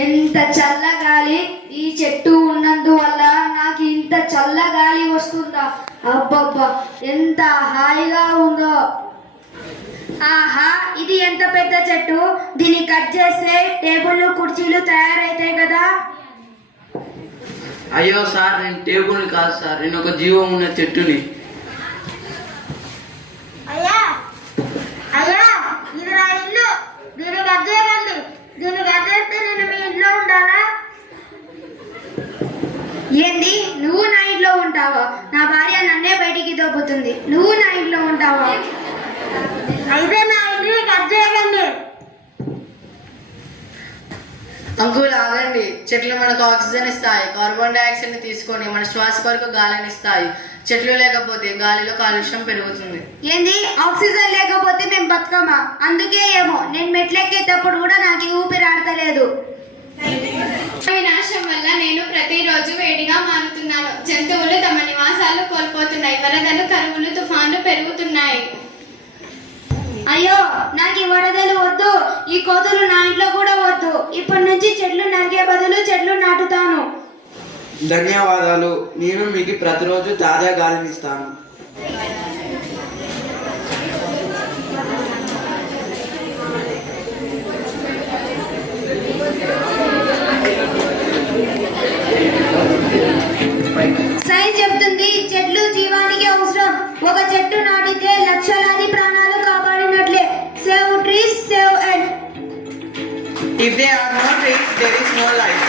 ఎంత చల్లగాలి ఈ చెట్టు ఉన్నందువల్ల నాకు ఇంత చల్లగాలి వస్తుందా? అబ్బబ్బా ఎంత హాయిగా ఉందో. ఆహా, ఇది ఎంత పెద్ద చెట్టు. దీన్ని కట్ చేస్తే టేబుల్ కుర్చీలు తయారైతాయి కదా. అయ్యో సార్, నేను టేబుల్ కాదు సార్, నేను ఒక జీవం ఉన్న చెట్టుని. అయ్యా అయ్యా, ఇది నా ఇల్లు, దీన్ని కట్ చేయకండి. దీన్ని కట్ చేస్తే నేను మీ ఇంట్లో ఉంటానా? ఏంది, నువ్వు నా ఇంట్లో ఉంటావా? నా భార్య నన్నే బయటికి దొబ్బుతుంది, నువ్వు నా ఇంట్లో ఉంటావా? అయితే నా ఇల్లు కట్ చేయకండి. అంకుల్ ఆగండి. చెట్లు మనకు ఆక్సిజన్ ఇస్తాయి, కార్బన్ డైఆక్సైడ్ ని తీసుకొని మన శ్వాస కొరకు గాలిని ఇస్తాయి. చెట్లు లేకపోతే గాలిలో కాలుష్యం పెరుగుతుంది. ఏంది, ఆక్సిజన్ లేకపోతే మేము బతకమా? అందుకే ఏమో నేను మెట్లెక్కేటప్పుడు కూడా నాకు ఊపిరి ఆడతలేదు. వినాశం వల్ల నేను ప్రతిరోజు వేడిగా మారుతున్నాను. జంతువులు తమ నివాసాలు కోల్పోతున్నాయి. వరదలు, కరువులు, తుఫాన్లు పెరుగుతున్నాయి. అయ్యో, నాకు ఈ వరదలు వద్దు, ఈ కోతులు నా ఇంట్లో కూడా వద్దు. ఇప్పటి నుంచి చెట్లు నరికే బదులు చెట్లు నాటుతాను. ధన్యవాదాలు. నేను మీకు ప్రతిరోజు తాజా గాలిని ఇస్తాను. సైన్స్ చెప్తుంది చెట్లు జీవానికి అవసరం. ఒక చెట్టు నాటితే లక్షలాది ప్రాణాలు కాపాడినట్లే. Save trees, save earth. If there are no trees, there is no life.